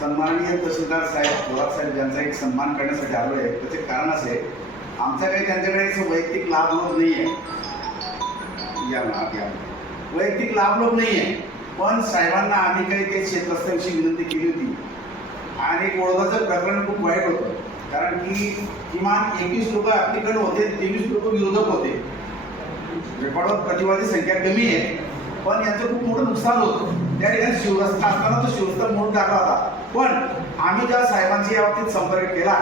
सन्माननीय तहसीलदार साहेब थोरात साहेब यांचा एक सन्मान करण्यासाठी आलो आहे त्याचे कारण असे आमचा काही त्यांच्याकडे असं वैयक्तिक लाभ लोभ नाही आहे या ना या. वैयक्तिक लाभ लोभ नाही आहे पण साहेबांना आम्ही काही ते शेतरस्त्याविषयी विनंती केली होती. आणि ओळखाचं प्रकरण खूप वाईट होतं. कारण की किमान एकवीस लोक आपलीकडे होते तेवीस लोक विरोधक होते. रेकॉर्डवर प्रतिवादी संख्या कमी आहे. पण यांचं खूप मोठं नुकसान होतं. त्या ठिकाणी शिवरस्ता असताना तो शिवरस्ता म्हणून टाकला होता. पण आम्ही जेव्हा साहेबांशी या बाबतीत संपर्क केला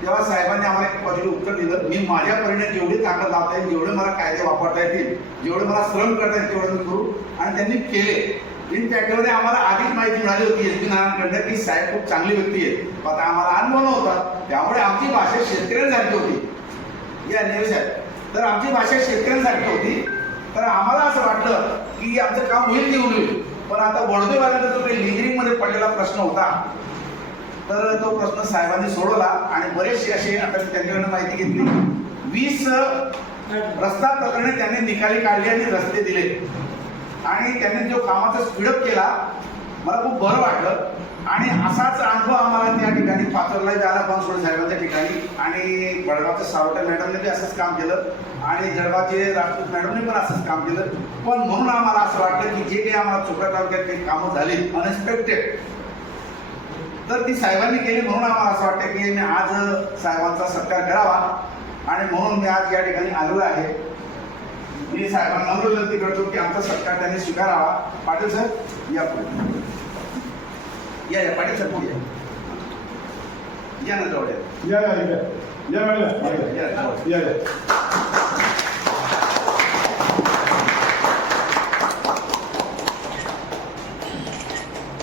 तेव्हा साहेबांनी आम्हाला एक पॉझिटिव्ह उत्तर दिलं. मी माझ्या परीने जेवढी ताकद लावता येईल जेवढे मला कायदे वापरता येतील जेवढे मला श्रम करता येईल तेवढे मी करू. आणि त्यांनी केले. इन त्याच्यामध्ये आम्हाला आधीच माहिती मिळाली होती एस पी नारायणकडनं की साहेब खूप चांगली व्यक्ती आहे पण आता आम्हाला अनुभव नव्हता. त्यामुळे आमची भाषा शेतकऱ्यांसारखी होती. या न्यूज तर आमची भाषा शेतकऱ्यांसारखी होती. तर आम्हाला असं वाटलं की आमचं काम होईल की होईल. पण आता वडदेवाल्यांचा जो काही लिंगरिंगमध्ये पडलेला प्रश्न होता तर तो प्रश्न साहेबांनी सोडवला आणि बरेचसे असे आता त्यांच्याकडनं माहिती घेतली. वीस रस्ता प्रकरणे त्यांनी निकाली काढली आणि रस्ते दिले. आणि त्यांनी जो कामाचा स्पीडअप केला मला खूप बरं वाटलं. आणि असाच अनुभव आम्हाला त्या ठिकाणी पाचरला झाला बनसोड साहेबांच्या ठिकाणी आणि बडगावच्या सावटे मॅडमने बी असंच काम केलं. आणि जळगावचे राजपूत मॅडमने पण असंच काम केलं. पण म्हणून आम्हाला असं वाटलं की जे काही आम्हाला चोपडा तालुक्यात काही कामं झाली अनएक्सपेक्टेड तर ती साहेबांनी केली म्हणून आम्हाला असं वाटतं की मी आज साहेबांचा सत्कार करावा. आणि म्हणून मी आज या ठिकाणी आलेलो आहे. मी साहेबांना नम्र विनंती करतो की आमचा सत्कार त्यांनी स्वीकारावा. पाटील सर या पुढे. या या पाटील सर पुढे या. या ना जवळ या.